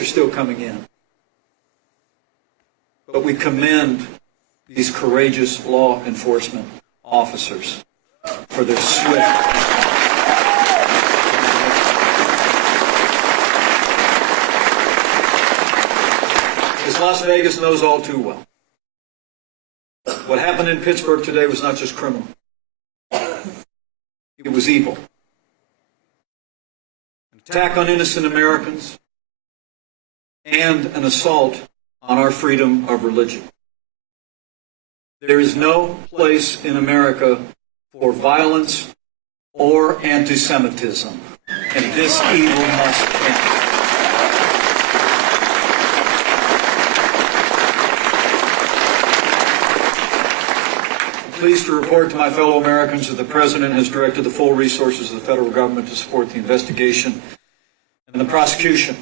are still coming in. But we commend these courageous law enforcement officers for their swift. As Las Vegas knows all too well, what happened in Pittsburgh today was not just criminal. It was evil. An attack on innocent Americans and an assault on our freedom of religion. There is no place in America for violence or anti-Semitism, and this evil must end. I'm pleased to report to my fellow Americans that the President has directed the full resources of the federal government to support the investigation and the prosecution.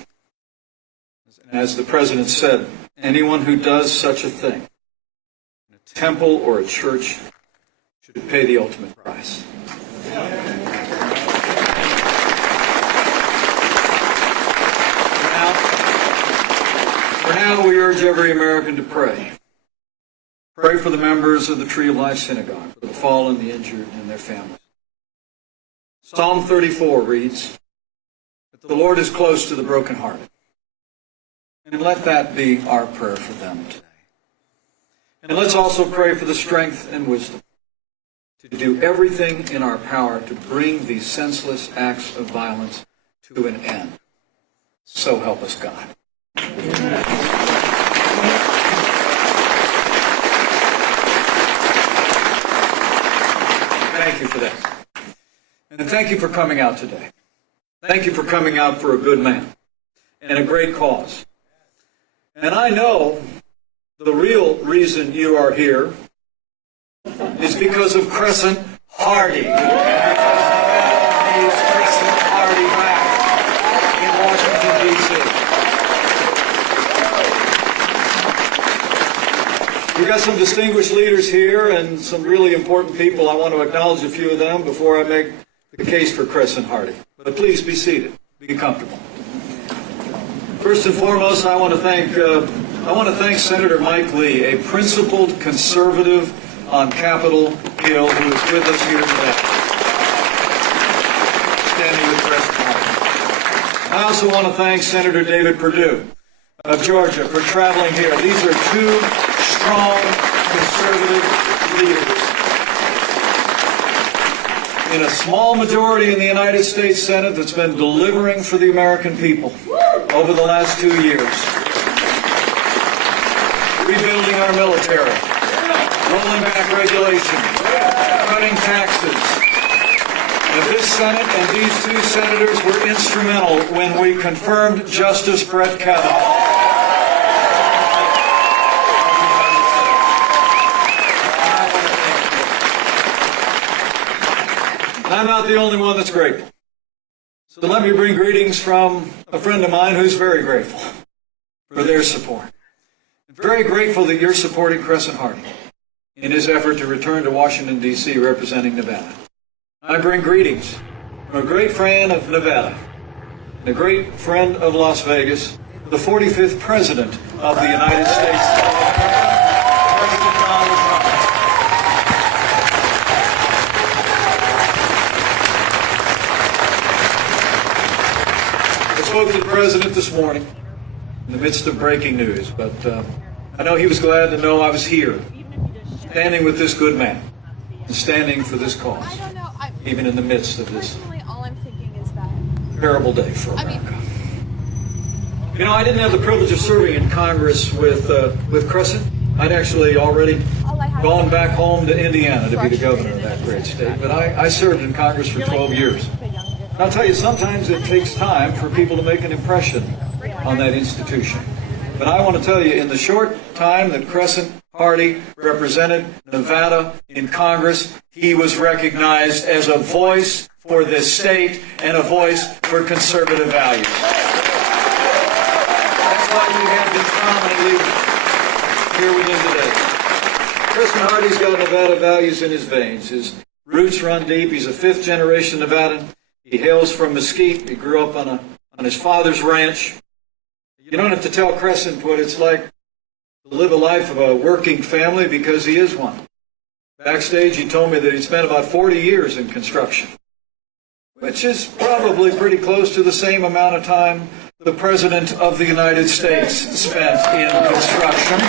As the President said, anyone who does such a thing in a temple or a church should pay the ultimate price. For now, we urge every American to pray. Pray for the members of the Tree of Life Synagogue, for the fallen, the injured, and their families. Psalm 34 reads, that the Lord is close to the brokenhearted. And let that be our prayer for them today. And let's also pray for the strength and wisdom to do everything in our power to bring these senseless acts of violence to an end. So help us God. Thank you for that. And thank you for coming out today. Thank you for coming out for a good man and a great cause. And I know the real reason you are here is because of Crescent Hardy. Crescent Hardy back in Washington, D.C. We've got some distinguished leaders here and some really important people. I want to acknowledge a few of them before I make the case for Crescent Hardy. But please be seated. Be comfortable. First and foremost, I want to thank Senator Mike Lee, a principled conservative on Capitol Hill, who is with us here today, standing with Crescent Hardy. I also want to thank Senator David Perdue of Georgia for traveling here. These are two strong conservative leaders in a small majority in the United States Senate that's been delivering for the American people over the last 2 years. Rebuilding our military, rolling back regulation, cutting taxes. And this Senate and these two senators were instrumental when we confirmed Justice Brett Kavanaugh. I'm not the only one that's grateful. So let me bring greetings from a friend of mine who's very grateful for their support. I'm very grateful that you're supporting Crescent Hardy in his effort to return to Washington, D.C. representing Nevada. I bring greetings from a great fan of Nevada and a great friend of Las Vegas, the 45th President of the United States of America, President Donald Trump. I spoke to the President this morning in the midst of breaking news, but I know he was glad to know I was here, standing with this good man and standing for this cause, even in the midst of this terrible day for America. You know, I didn't have the privilege of serving in Congress with Crescent. I'd actually already gone back home to Indiana to be the governor of that great state, but I served in Congress for 12 years. And I'll tell you, sometimes it takes time for people to make an impression on that institution. But I want to tell you, in the short time that Crescent Hardy represented Nevada in Congress, he was recognized as a voice for this state and a voice for conservative values. That's why we have these prominent leaders here with him today. Crescent Hardy's got Nevada values in his veins. His roots run deep. He's a fifth-generation Nevadan. He hails from Mesquite. He grew up on his father's ranch. A You don't have to tell Crescent what it's like to live a life of a working family, because he is one. Backstage, he told me that he spent about 40 years in construction, which is probably pretty close to the same amount of time the President of the United States spent in construction. And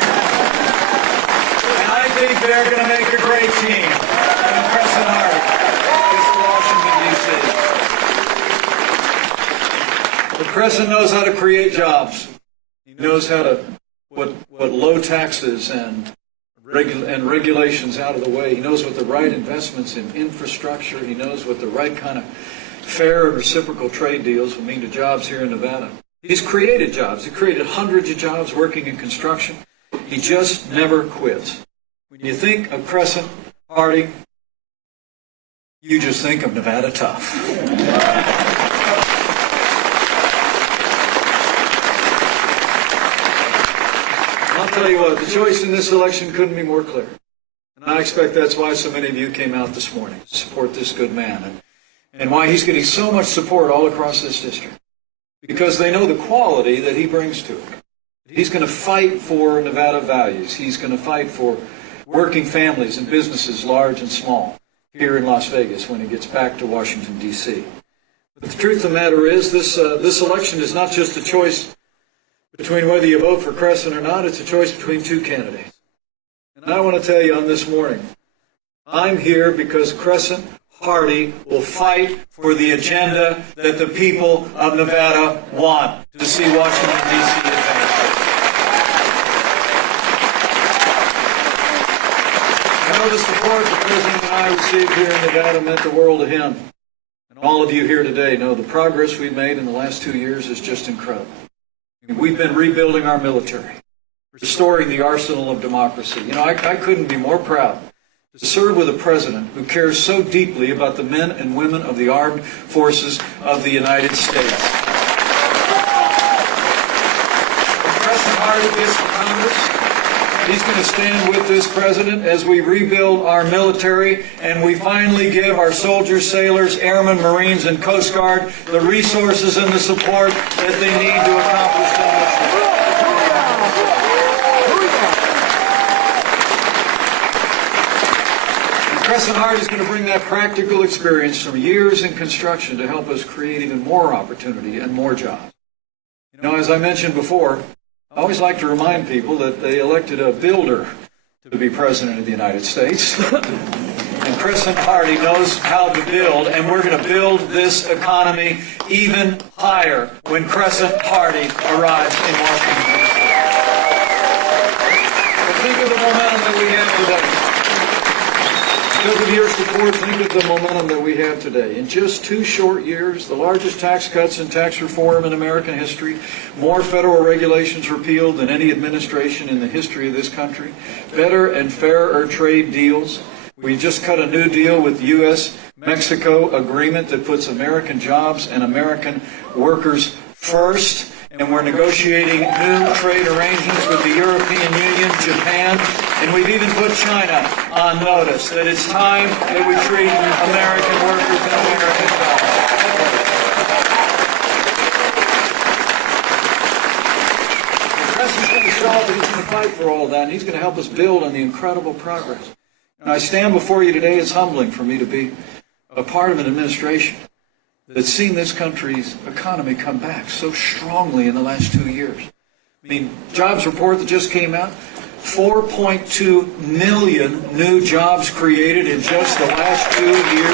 I think they're going to make a great team. And Crescent Hardy is Washington, D.C. But Crescent knows how to create jobs. He knows how to put low taxes and regulations out of the way. He knows what the right investments in infrastructure. He knows what the right kind of fair and reciprocal trade deals will mean to jobs here in Nevada. He's created jobs. He created hundreds of jobs working in construction. He just never quits. When you think of Crescent Hardy, you just think of Nevada tough. I'll tell you what, the choice in this election couldn't be more clear. And I expect that's why so many of you came out this morning to support this good man, and why he's getting so much support all across this district. Because they know the quality that he brings to it. He's going to fight for Nevada values. He's going to fight for working families and businesses large and small here in Las Vegas when he gets back to Washington, D.C. But the truth of the matter is this election is not just a choice between whether you vote for Crescent or not. It's a choice between two candidates. And I want to tell you on this morning, I'm here because Crescent Hardy will fight for the agenda that the people of Nevada want to see Washington, D.C. advance. I know the support the President and I received here in Nevada meant the world to him. And all of you here today know the progress we've made in the last 2 years is just incredible. We've been rebuilding our military, restoring the arsenal of democracy. You know, I couldn't be more proud to serve with a president who cares so deeply about the men and women of the armed forces of the United States. When President Hardy gets to Congress, he's going to stand with this president as we rebuild our military and we finally give our soldiers, sailors, airmen, Marines, and Coast Guard the resources and the support that they need to accomplish their mission. Crescent Hardy is going to bring that practical experience from years in construction to help us create even more opportunity and more jobs. You know, as I mentioned before, I always like to remind people that they elected a builder to be president of the United States. And President Hardy knows how to build, and we're going to build this economy even higher when President Hardy arrives in Washington, D.C. But think of the momentum that we have today. Because of your support, think of the momentum that we have today. In just 2 short years, the largest tax cuts and tax reform in American history, more federal regulations repealed than any administration in the history of this country, better and fairer trade deals. We just cut a new deal with the U.S.-Mexico agreement that puts American jobs and American workers first. And we're negotiating new trade arrangements with the European Union, Japan, and we've even put China on notice that it's time that we treat American workers and American jobs. The President's going to show up and he's going to fight for all of that, and he's going to help us build on the incredible progress. And I stand before you today. It's humbling for me to be a part of an administration that's seen this country's economy come back so strongly in the last 2 years. I mean, jobs report that just came out, 4.2 million new jobs created in just the last 2 years.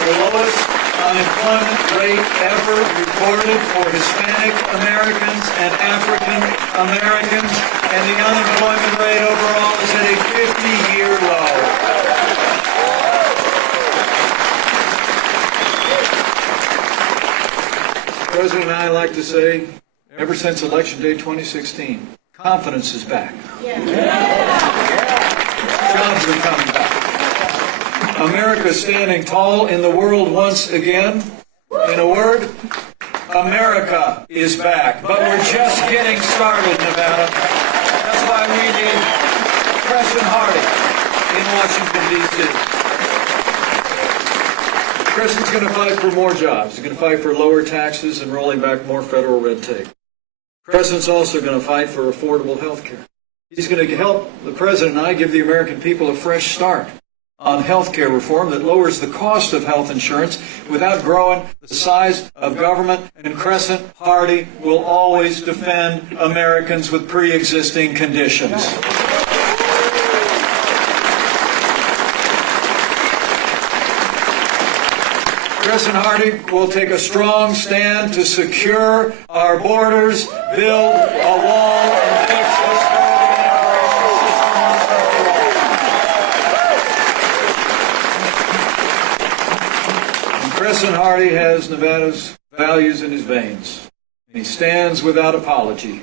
The lowest unemployment rate ever recorded for Hispanic Americans and African Americans, and the unemployment rate overall is at a 50-year low. The President and I like to say, ever since Election Day 2016, confidence is back. Jobs are coming back. America is standing tall in the world once again. In a word, America is back. But we're just getting started, Nevada. That's why we need President Hardy in Washington, D.C. President's going to fight for more jobs. He's going to fight for lower taxes and rolling back more federal red tape. The President's also going to fight for affordable health care. He's going to help the President and I give the American people a fresh start on health care reform that lowers the cost of health insurance without growing the size of government. And Crescent Party will always defend Americans with pre-existing conditions. Crescent Party will take a strong stand to secure our borders, build a wall, and fix this Crescent Party has Nevada's values in his veins, and he stands without apology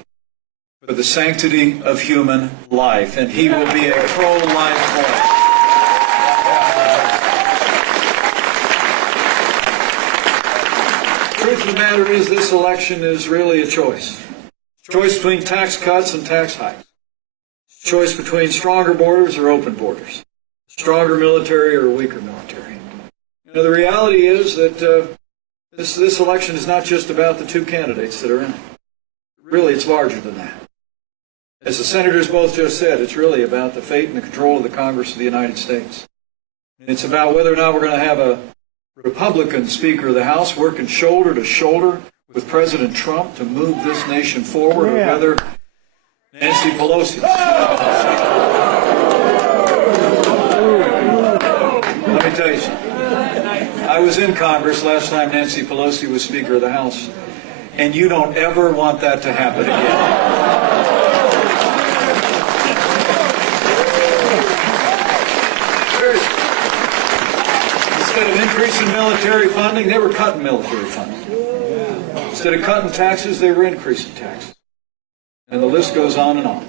for the sanctity of human life, and he will be a pro-life voice. The truth of the matter is this election is really a choice. It's a choice between tax cuts and tax hikes. It's a choice between stronger borders or open borders, a stronger military or a weaker military. Now, the reality is that this election is not just about the two candidates that are in it. Really, it's larger than that. As the senators both just said, it's really about the fate and the control of the Congress of the United States. And it's about whether or not we're going to have a Republican Speaker of the House working shoulder to shoulder with President Trump to move this nation forward, or whether Nancy Pelosi. Let me tell you something. I was in Congress last time Nancy Pelosi was Speaker of the House, and you don't ever want that to happen again. Instead of increasing military funding, they were cutting military funding. Instead of cutting taxes, they were increasing taxes. And the list goes on and on.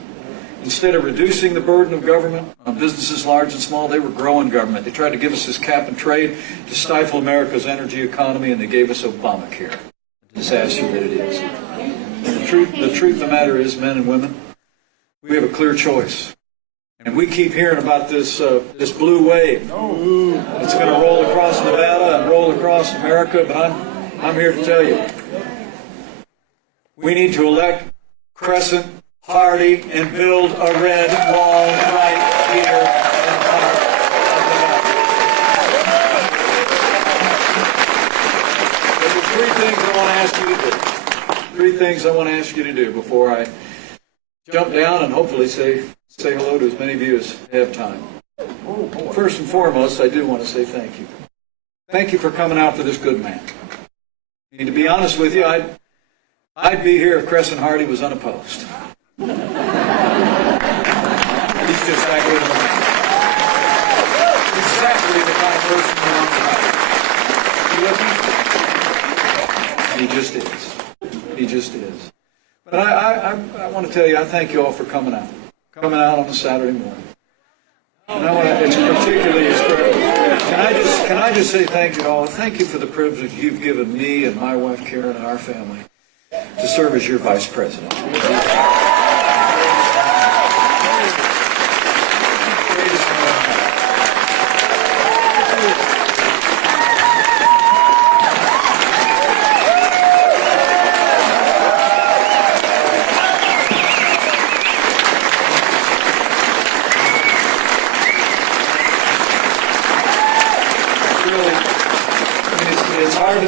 Instead of reducing the burden of government on businesses large and small, they were growing government. They tried to give us this cap and trade to stifle America's energy economy, and they gave us Obamacare. A disaster that it is. And the truth of the matter is, men and women, we have a clear choice. And we keep hearing about this blue wave. It's going to roll across Nevada and roll across America, but I'm here to tell you, we need to elect Crescent Party and build a red wall right here in the heart of Nevada. There's three things I want to ask you to do before I jump down and hopefully say hello to as many of you as have time. First and foremost, I do want to say thank you. Thank you for coming out for this good man. And to be honest with you, I'd be here if Crescent Party was unopposed. He's just that good of a man. Exactly the kind of person you want to have. He just is. He just is. But I want to tell you, I thank you all for coming out on a Saturday morning. And it's particularly special. Can I just say thank you to all? Thank you for the privilege you've given me and my wife Karen and our family to serve as your vice president.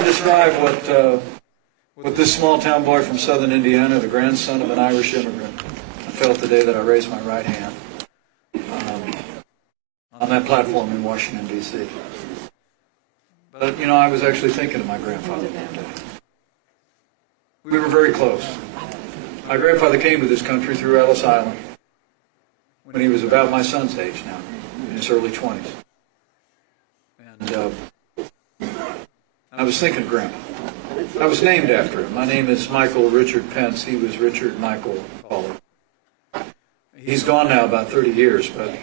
Describe what this small town boy from southern Indiana, the grandson of an Irish immigrant, I felt the day that I raised my right hand on that platform in Washington, D.C. But, I was actually thinking of my grandfather that day. We were very close. My grandfather came to this country through Ellis Island when he was about my son's age now, in his early 20s. And I was thinking of Grandpa. I was named after him. My name is Michael Richard Pence. He was Richard Michael Caller. He's gone now about 30 years, but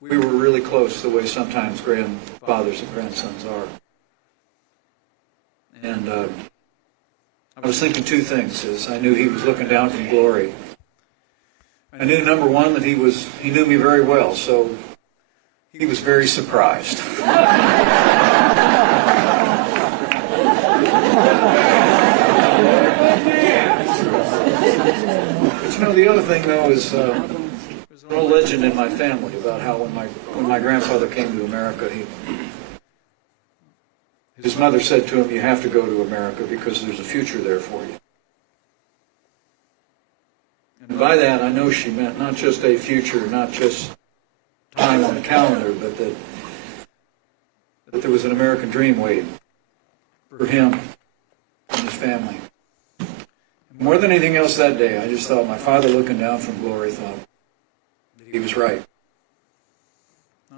we were really close the way sometimes grandfathers and grandsons are. And I was thinking two things as I knew he was looking down from glory. I knew, number one, that he knew me very well, so he was very surprised. You know, the other thing, though, is there's an old legend in my family about how when my grandfather came to America, his mother said to him, "You have to go to America because there's a future there for you." And by that, I know she meant not just a future, not just time on the calendar, but that there was an American dream waiting for him and his family. And more than anything else that day, I just thought my father looking down from glory thought that he was right.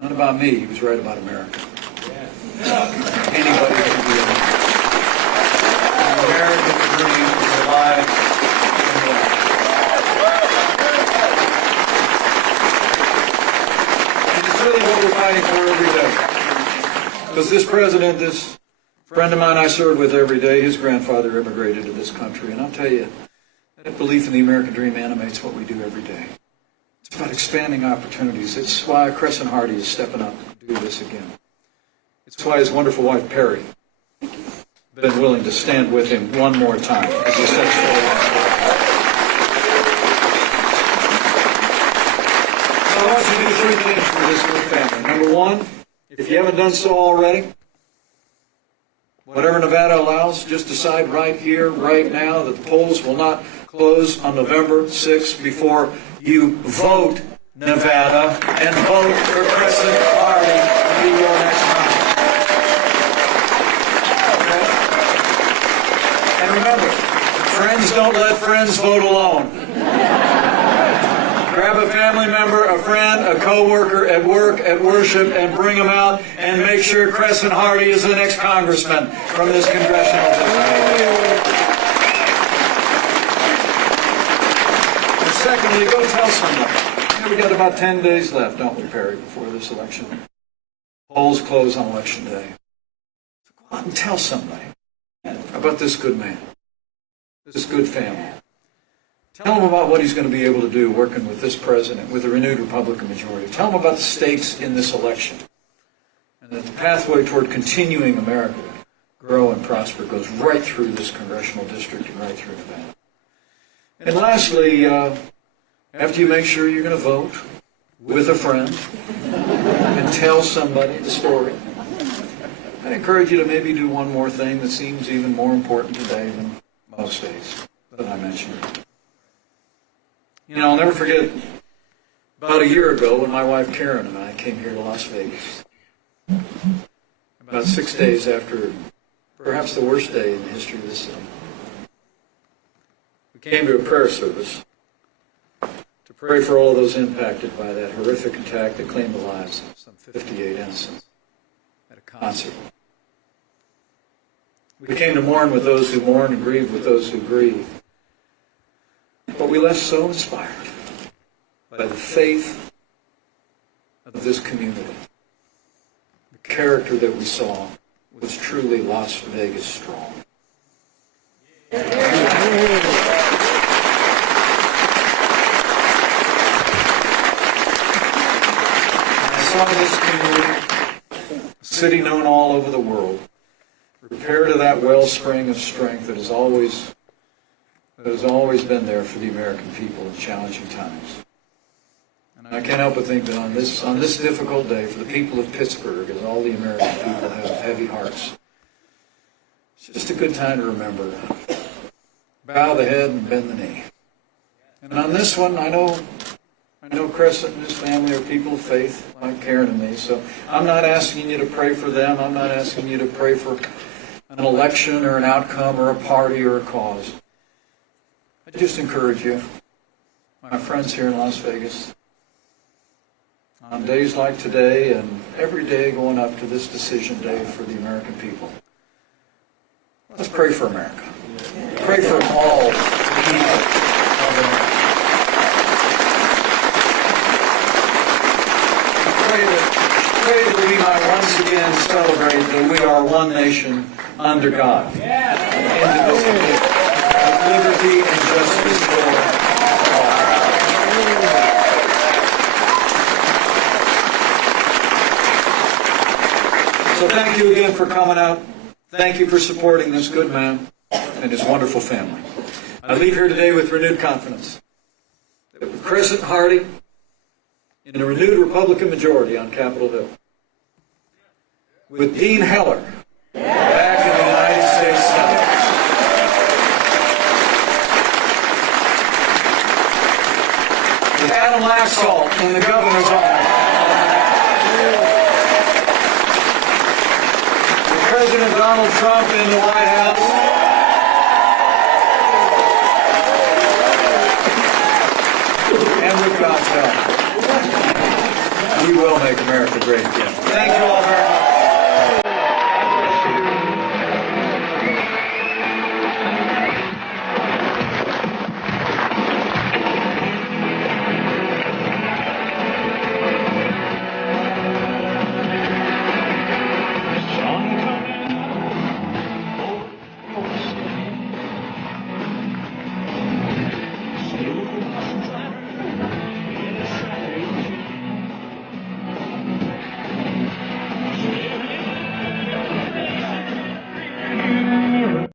Not about me, he was right about America. Anybody can be in it. The American dream is alive and well. And it's really what we're fighting for every day. Because this president, this friend of mine I served with every day, his grandfather immigrated to this country. And I'll tell you, that belief in the American dream animates what we do every day. It's about expanding opportunities. It's why Crescent Hardy is stepping up to do this again. It's why his wonderful wife, Perry, been willing to stand with him one more time as he steps forward. So I want you to do three things for this good family. Number one, if you haven't done so already, whatever Nevada allows, just decide right here, right now, that the polls will not close on November 6th before you vote Nevada and vote for President Hardy to be your next Congress. And remember, friends don't let friends vote alone. Grab a family member, a friend, a co-worker at work, at worship, and bring them out and make sure Crescent Hardy is the next congressman from this congressional district. And secondly, go tell somebody. We've got about 10 days left, don't we, Perry, before this election? Polls close on election day. So go out and tell somebody about this good man, this good family. Tell him about what he's going to be able to do working with this president, with a renewed Republican majority. Tell him about the stakes in this election. And that the pathway toward continuing America to grow and prosper goes right through this congressional district and right through Nevada. And lastly, after you make sure you're going to vote with a friend and tell somebody the story, I'd encourage you to maybe do one more thing that seems even more important today than most days that I mentioned. You know, I'll never forget about a year ago when my wife Karen and I came here to Las Vegas. About 6 days after perhaps the worst day in the history of the city. We came to a prayer service to pray for all those impacted by that horrific attack that claimed the lives of some 58 innocents at a concert. We came to mourn with those who mourn and grieve with those who grieve. But we left so inspired by the faith of this community. The character that we saw was truly Las Vegas strong. I saw this community, a city known all over the world, repair to that wellspring of strength that has always been there for the American people in challenging times. And I can't help but think that on this difficult day for the people of Pittsburgh, as all the American people have heavy hearts, it's just a good time to remember. Bow the head and bend the knee. And on this one, I know Crescent and his family are people of faith, like Karen and me, so I'm not asking you to pray for them. I'm not asking you to pray for an election or an outcome or a party or a cause. I just encourage you, my friends here in Las Vegas, on days like today and every day going up to this decision day for the American people, let's pray for America. Pray for all the people of America. Pray that we might once again celebrate that we are one nation under God. Indivisible, with liberty and justice for all. So thank you again for coming out. Thank you for supporting this good man and his wonderful family. I leave here today with renewed confidence Crescent Hardy in a renewed Republican majority on Capitol Hill. With Dean Heller back in the United States Senate. With Adam Laxalt in the governor's office. With President Donald Trump in the White House. And with God's help, we will make America great again. Thank you all very much.